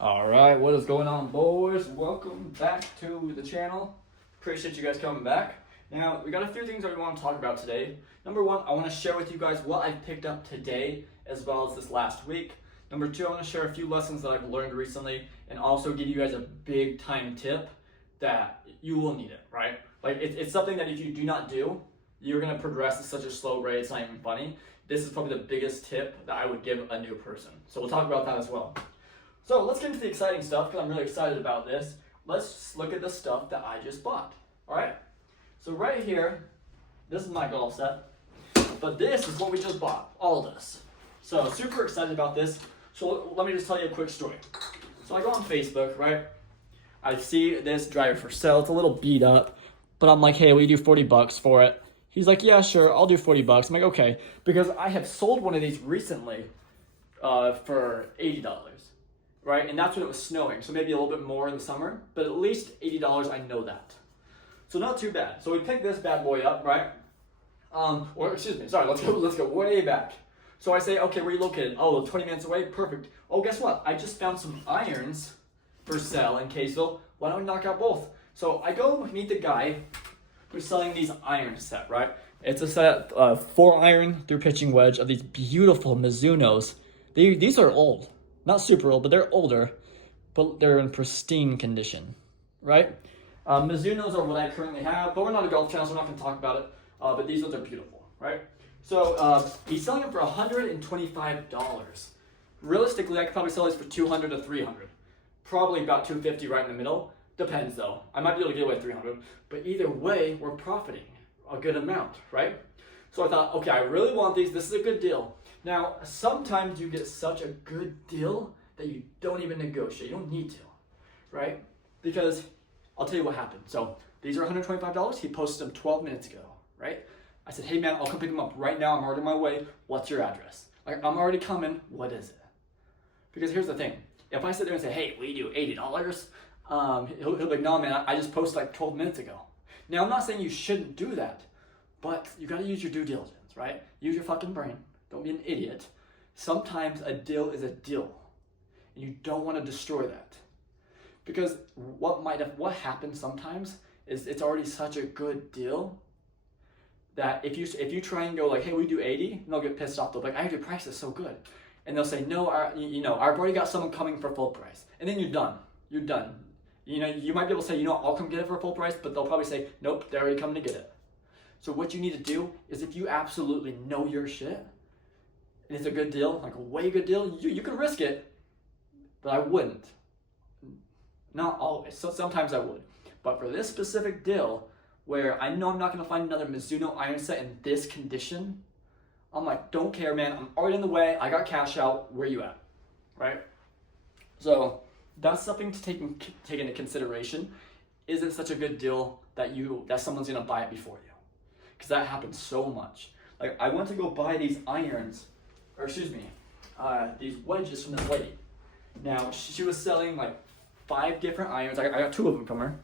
All right, what is going on, boys? Welcome back to the channel. Appreciate you guys coming back. Now, we got a few things that we want to talk about today. Number one, I want to share with you guys what I picked up today as well as this last week. Number two, I want to share a few lessons that I've learned recently and also give you guys a big time tip that you will need it, right? Like, it's something that if you do not do, you're going to progress at such a slow rate, it's not even funny. This is probably the biggest tip that I would give a new person. So we'll talk about that as well. So let's get into the exciting stuff because I'm really excited about this. Let's look at the stuff that I just bought, all right? So right here, this is my golf set, but this is what we just bought, all of this. So super excited about this. So let me just tell you a quick story. So I go on Facebook, right? I see this driver for sale. It's a little beat up, but I'm like, hey, will you do 40 bucks for it? He's like, yeah, sure, I'll do 40 bucks. I'm like, okay, because I have sold one of these recently for $80. Right, and that's when it was snowing, so maybe a little bit more in the summer, but at least $80, I know that. So not too bad. So we picked this bad boy up, right? Or excuse me, sorry, let's go way back. So I say, okay, where are you located? Oh, 20 minutes away, perfect. Oh, guess what? I just found some irons for sale in Kaysville. Why don't we knock out both? So I go meet the guy who's selling these iron set, right? It's a set, 4-iron through pitching wedge of these beautiful Mizunos. These are old. Not super old, but they're older, but they're in pristine condition, right? Mizunos are what I currently have, but we're not a golf channel, so we're not gonna talk about it, but these ones are beautiful, right? So he's selling them for $125. Realistically, I could probably sell these for $200 to $300. Probably about $250 right in the middle. Depends though. I might be able to get away with $300, but either way, we're profiting a good amount, right? So I thought, okay, I really want these. This is a good deal. Now, sometimes you get such a good deal that you don't even negotiate. You don't need to, right? Because I'll tell you what happened. So these are $125. He posted them 12 minutes ago, right? I said, hey man, I'll come pick them up right now. I'm already on my way. What's your address? Like, I'm already coming. What is it? Because here's the thing. If I sit there and say, hey, we do $80, he'll be like, no man, I just posted like 12 minutes ago. Now, I'm not saying you shouldn't do that, but you gotta use your due diligence, right? Use your fucking brain. Don't be an idiot. Sometimes a deal is a deal, and you don't want to destroy that. Because what happens sometimes is it's already such a good deal that if you try and go like, hey, we do 80, and they'll get pissed off. They'll be like, I heard your price is so good, and they'll say, no, I've already got someone coming for full price, and then you're done. You're done. You might be able to say, I'll come get it for full price, but they'll probably say, nope, they're already coming to get it. So what you need to do is if you absolutely know your shit, and it's a good deal, like a way good deal, you can risk it, but I wouldn't. Not always. So sometimes I would. But for this specific deal, where I know I'm not going to find another Mizuno iron set in this condition, I'm like, don't care, man. I'm already in the way. I got cash out. Where you at? Right? So that's something to take into consideration. Is it such a good deal that someone's going to buy it before you? Because that happens so much. Like, I went to go buy these irons, these wedges from this lady. Now, she was selling like 5 different irons. I got 2 of them from her.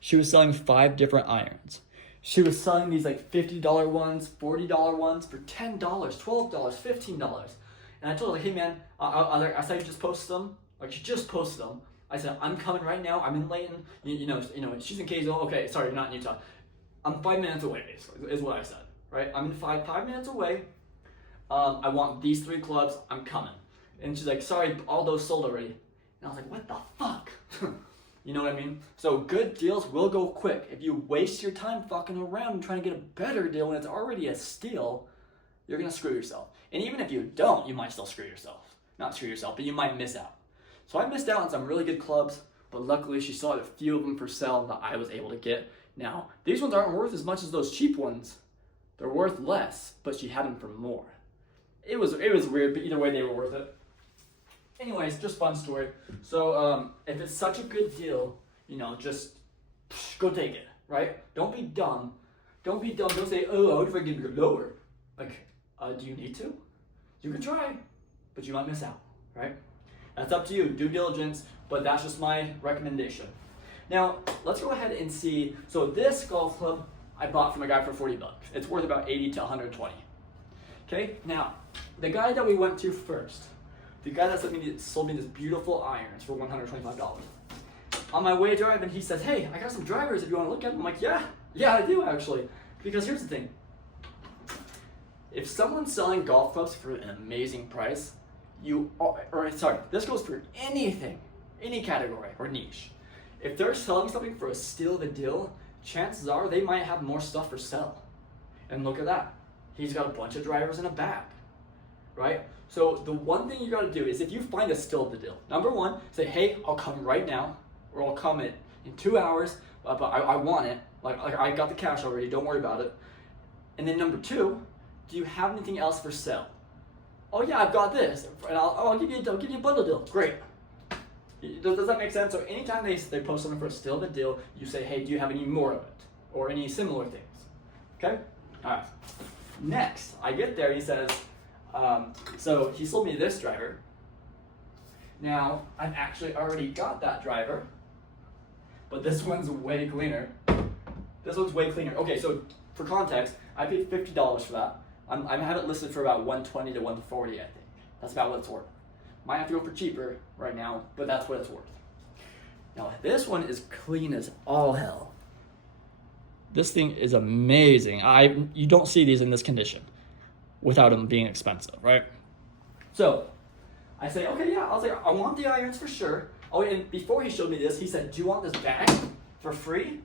She was selling 5 different irons. She was selling these like $50 ones, $40 ones for $10, $12, $15. And I told her, hey man, I said you just posted them. Like, she just posted them. I said, I'm coming right now. I'm in Layton. She's in Kaysville. Okay, sorry, you're not in Utah. I'm 5 minutes away, basically, is what I said. Right? I'm in 5 minutes away. I want these 3 clubs, I'm coming. And she's like, sorry, all those sold already. And I was like, what the fuck? You know what I mean? So good deals will go quick. If you waste your time fucking around and trying to get a better deal when it's already a steal, you're gonna screw yourself. And even if you don't, you might still screw yourself. Not screw yourself, but you might miss out. So I missed out on some really good clubs, but luckily she saw a few of them for sale that I was able to get. Now, these ones aren't worth as much as those cheap ones. They're worth less, but she had them for more. It was weird, but either way, they were worth it. Anyways, just fun story. So if it's such a good deal, just go take it, right? Don't be dumb. Don't be dumb. Don't say, oh, what if I can go lower? Like, do you need to? You can try, but you might miss out, right? That's up to you, due diligence, but that's just my recommendation. Now, let's go ahead and see. So this golf club I bought from a guy for 40 bucks. It's worth about 80 to 120. Okay, now, the guy that we went to first, the guy that sold me this beautiful irons for $125. On my way driving, he says, hey, I got some drivers if you want to look at them. I'm like, yeah, I do actually. Because here's the thing. If someone's selling golf clubs for an amazing price, this goes for anything, any category or niche. If they're selling something for a steal of a deal, chances are they might have more stuff for sale. And look at that. He's got a bunch of drivers in a bag, right? So the one thing you gotta do is if you find a steal of the deal, number one, say, hey, I'll come right now, or I'll come in 2 hours, but I want it. Like I got the cash already, don't worry about it. And then number two, do you have anything else for sale? Oh yeah, I've got this, and I'll give you a bundle deal. Great. Does that make sense? So anytime they post something for a steal of a deal, you say, hey, do you have any more of it? Or any similar things? Okay? Alright. Next, I get there, he says, so he sold me this driver. Now, I've actually already got that driver, but this one's way cleaner. This one's way cleaner. Okay, so for context, I paid $50 for that. I have it listed for about $120 to $140, I think. That's about what it's worth. Might have to go for cheaper right now, but that's what it's worth. Now, this one is clean as all hell. This thing is amazing. You don't see these in this condition without them being expensive, right? So, I say, okay, yeah, I was like, I want the irons for sure. Oh, and before he showed me this, he said, do you want this bag for free?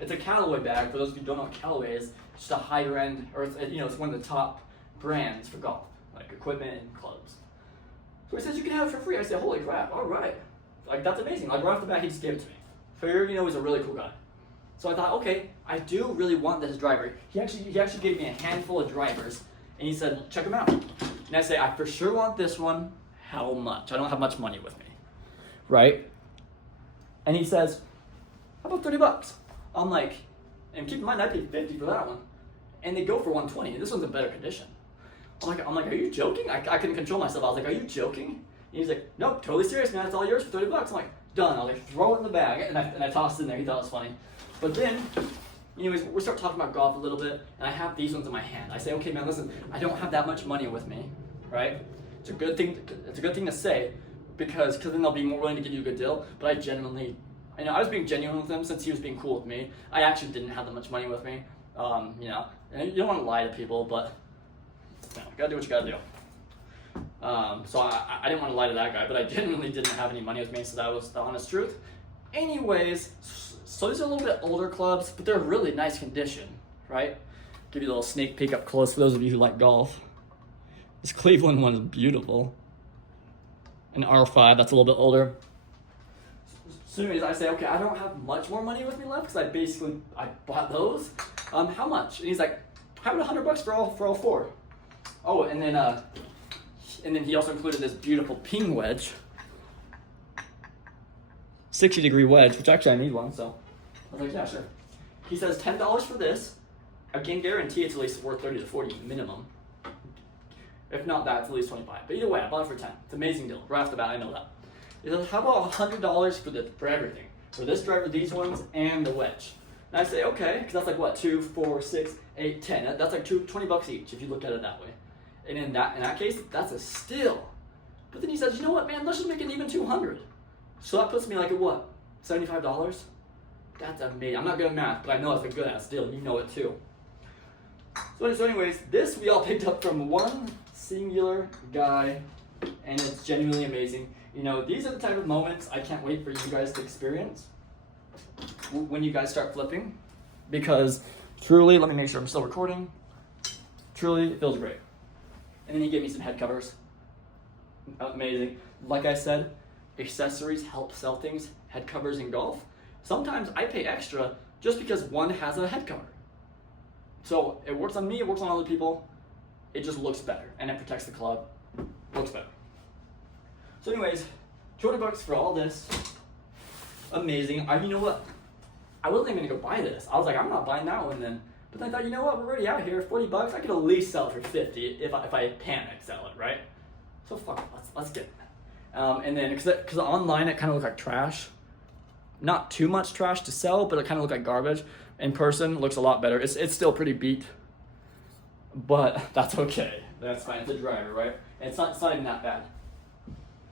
It's a Callaway bag. For those of you who don't know what Callaway is, it's just a higher end, or it's one of the top brands for golf, like equipment and clubs. So he says, you can have it for free. I said, holy crap, all right. Like, that's amazing. Like, right off the bat, he just gave it to me. So you already know he's a really cool guy. So I thought, okay, I do really want this driver. He actually gave me a handful of drivers, and he said, check them out. And I say, I for sure want this one. How much? I don't have much money with me, right? And he says, how about $30? I'm like, and keep in mind, I paid $50 for that one, and they go for $120. And this one's in better condition. I'm like, are you joking? I couldn't control myself. I was like, are you joking? And he's like, nope, totally serious, man. It's all yours for $30. I'm like, done. I was like, throw it in the bag, and I tossed it in there. He thought it was funny. But then, anyways, we start talking about golf a little bit, and I have these ones in my hand. I say, okay, man, listen, I don't have that much money with me, right? It's a good thing. It's a good thing to say, because then they'll be more willing to give you a good deal. But I was being genuine with him since he was being cool with me. I actually didn't have that much money with me, and you don't want to lie to people, but you gotta do what you gotta do. So I didn't want to lie to that guy, but I genuinely didn't have any money with me, so that was the honest truth. Anyways, so these are a little bit older clubs, but they're really nice condition, right? Give you a little sneak peek up close for those of you who like golf. This Cleveland one is beautiful. An R5, that's a little bit older. So anyways, I say, okay, I don't have much more money with me left because I bought those. How much? And he's like, how about $100 for all four? Oh, and then he also included this beautiful ping wedge. 60-degree wedge, which actually I need one, so I was like, yeah, sure. He says $10 for this. I can guarantee it's at least worth 30 to 40 minimum. If not that, it's at least 25. But either way, I bought it for 10. It's an amazing deal. Right off the bat, I know that. He says, how about $100 for everything? For this driver, these ones, and the wedge. And I say, okay, because that's like what, 2, 4, 6, 8, 10. That's like $20 each if you look at it that way. And in that case, that's a steal. But then he says, you know what, man, let's just make it even $200. So that puts me like at what, $75? That's amazing. I'm not good at math, but I know it's a good ass deal. You know it too. So anyways, this we all picked up from one singular guy, and it's genuinely amazing. These are the type of moments I can't wait for you guys to experience when you guys start flipping, because truly, let me make sure I'm still recording. Truly, it feels great. And then he gave me some head covers. Amazing. Like I said, accessories help sell things, head covers in golf. Sometimes I pay extra just because one has a head cover. So it works on me, it works on other people. It just looks better, and it protects the club. Looks better. So anyways, $200 for all this. Amazing. You know what? I wasn't even gonna go buy this. I was like, I'm not buying that one then. But then I thought, you know what? We're already out here. $40. I could at least sell it for 50 if I panic sell it, right? So fuck it. Let's get it. And then because online it kind of looked like trash. Not too much trash to sell, but it kind of looked like garbage. In person, looks a lot better. It's still pretty beat, but that's okay. That's fine. It's a driver, right? And it's not even that bad.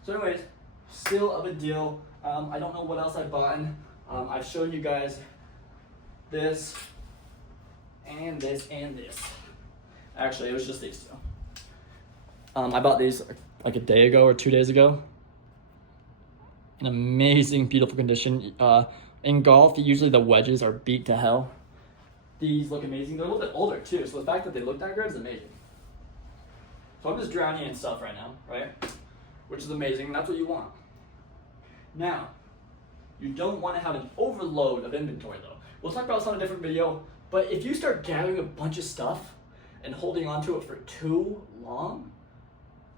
So anyways, still a good deal. I don't know what else I bought. I've shown you guys this and this and this. Actually, it was just these two. I bought these like a day ago or 2 days ago. In amazing, beautiful condition. In golf, usually the wedges are beat to hell. These look amazing. They're a little bit older too, so the fact that they look that good is amazing. So I'm just drowning in stuff right now, right? Which is amazing, and that's what you want. Now, you don't want to have an overload of inventory though. We'll talk about this on a different video, but if you start gathering a bunch of stuff and holding on to it for too long,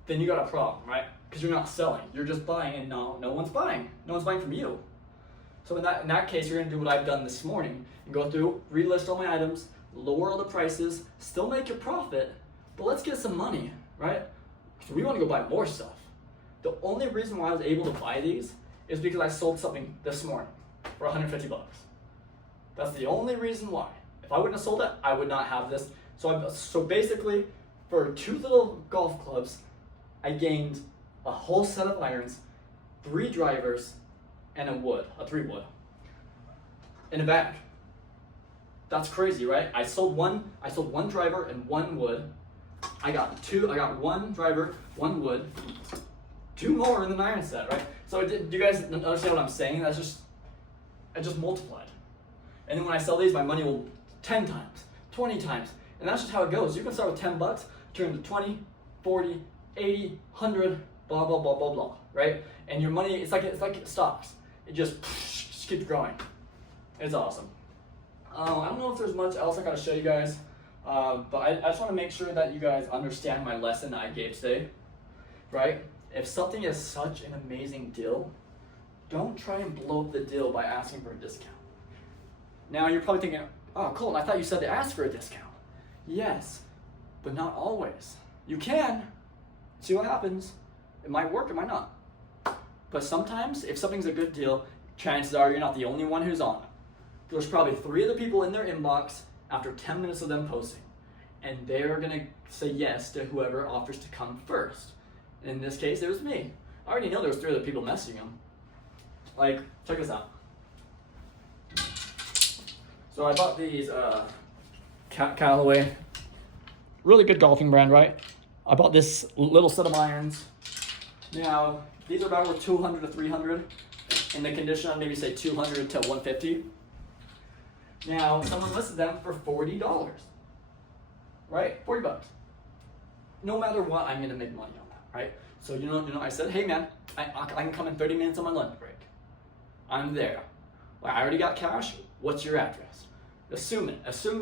then you got a problem, right? Because you're not selling, you're just buying, and no one's buying. No one's buying from you. So in that case, you're gonna do what I've done this morning and go through, relist all my items, lower all the prices, still make your profit, but let's get some money, right? So we want to go buy more stuff. The only reason why I was able to buy these is because I sold something this morning for 150 bucks. That's the only reason why. If I wouldn't have sold it, I would not have this. So basically, for 2 little golf clubs, I gained a whole set of irons, 3 drivers, and a 3 wood in a bag. That's crazy, right? I sold one driver and 1 wood. I got 1 driver, 1 wood, 2 more in the iron set, right? So do you guys understand what I'm saying? I just multiplied. And then when I sell these, my money will 10 times, 20 times. And that's just how it goes. You can start with 10 bucks, turn to 20, 40, 80, 100, blah, blah, blah, blah, blah, right? And your money, it's like stocks. It just keeps growing. It's awesome. I don't know if there's much else I gotta show you guys, but I just wanna make sure that you guys understand my lesson that I gave today, right? If something is such an amazing deal, don't try and blow up the deal by asking for a discount. Now you're probably thinking, oh, Colton, I thought you said to ask for a discount. Yes, but not always. You can, see what happens. It might work, it might not. But sometimes, if something's a good deal, chances are you're not the only one who's on it. There's probably 3 other people in their inbox after 10 minutes of them posting, and they're gonna say yes to whoever offers to come first. In this case, it was me. I already know there was 3 other people messaging them. Like, check this out. So I bought these Callaway, really good golfing brand, right? I bought this little set of irons. Now, these are about worth 200 to 300. In the condition, I'd maybe say 200 to 150. Now, someone listed them for $40, right? 40 bucks. No matter what, I'm gonna make money on that, right? So you know, I said, hey man, I can come in 30 minutes on my lunch break. I'm there. Well, I already got cash. What's your address? Assume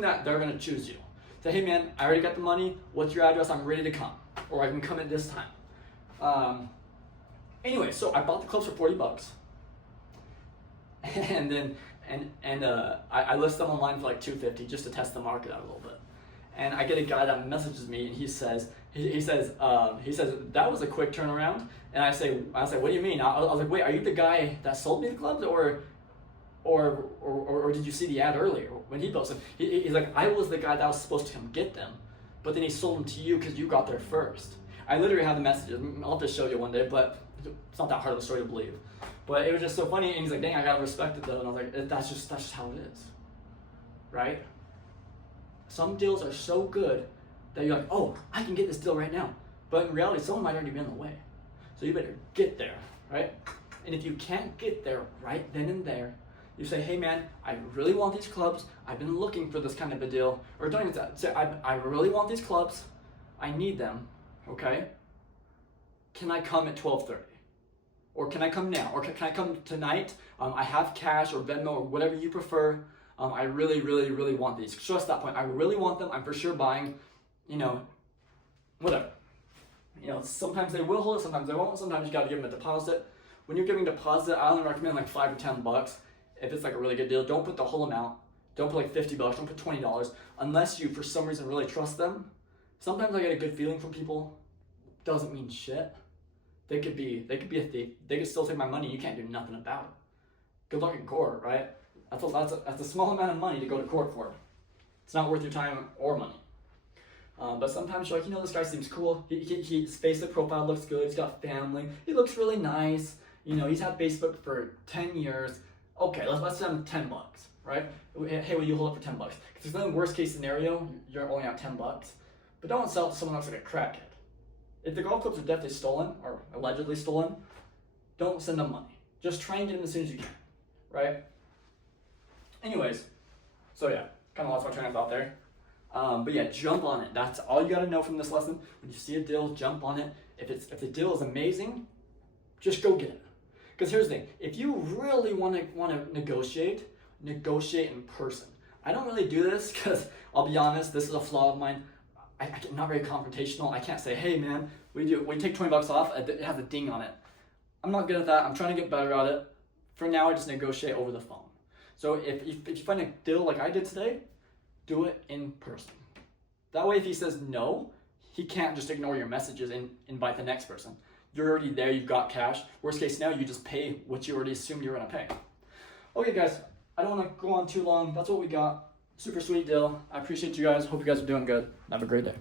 that they're gonna choose you. Say, hey man, I already got the money. What's your address? I'm ready to come, or I can come at this time. Anyway, so I bought the clubs for 40 bucks, and then I list them online for like 250 just to test the market out a little bit. And I get a guy that messages me, and he says that was a quick turnaround. And I say, what do you mean? I was like, wait, are you the guy that sold me the clubs, or did you see the ad earlier when he posted? He's like, I was the guy that was supposed to come get them, but then he sold them to you because you got there first. I literally have the messages. I'll have to show you one day, but it's not that hard of a story to believe. But it was just so funny, and he's like, dang, I gotta respect it though. And I was like, that's just how it is, right? Some deals are so good that you're like, oh, I can get this deal right now. But in reality, someone might already be in the way. So you better get there, right? And if you can't get there right then and there, you say, hey man, I really want these clubs. I've been looking for this kind of a deal. Or don't even say, I really want these clubs. I need them, okay? Can I come at 12:30? Or can I come now? Or can I come tonight? I have cash or Venmo or whatever you prefer. I really, really, really want these. Show us that point. I really want them. I'm for sure buying, whatever. Sometimes they will hold it, sometimes they won't. Sometimes you gotta give them a deposit. When you're giving a deposit, I only recommend like $5 or $10. If it's like a really good deal, don't put the whole amount. Don't put like $50, don't put $20. Unless you, for some reason, really trust them. Sometimes I get a good feeling from people. Doesn't mean shit. They could be a thief. They could still take my money. You can't do nothing about it. Good luck in court, right? That's a small amount of money to go to court for. It's not worth your time or money. But sometimes you're like, this guy seems cool. His Facebook profile looks good. He's got family. He looks really nice. He's had Facebook for 10 years. Okay, let's send him 10 bucks, right? Hey, will you hold it for 10 bucks? Because then worst case scenario, you're only at 10 bucks. But don't sell it to someone else like a crackhead. If the golf clubs are definitely stolen or allegedly stolen, don't send them money. Just try and get them as soon as you can, right? Anyways, so yeah, kind of lost my train of thought there. But yeah, jump on it. That's all you gotta know from this lesson. When you see a deal, jump on it. If the deal is amazing, just go get it. Because here's the thing: if you really want to negotiate in person. I don't really do this because I'll be honest, this is a flaw of mine. I'm not very confrontational. I can't say, hey man, we take 20 bucks off. It has a ding on it. I'm not good at that. I'm trying to get better at it. For now, I just negotiate over the phone. So if you find a deal like I did today, do it in person. That way, if he says no, he can't just ignore your messages and invite the next person. You're already there, you've got cash. Worst case scenario, you just pay what you already assumed you were gonna pay. Okay guys, I don't wanna go on too long. That's what we got. Super sweet deal. I appreciate you guys. Hope you guys are doing good. Have a great day.